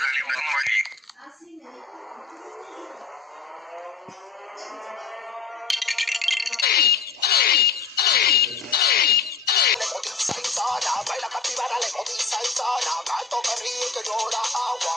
झाली म्हणून माझी baila captivara le comienza y sana gato que ríe que llora agua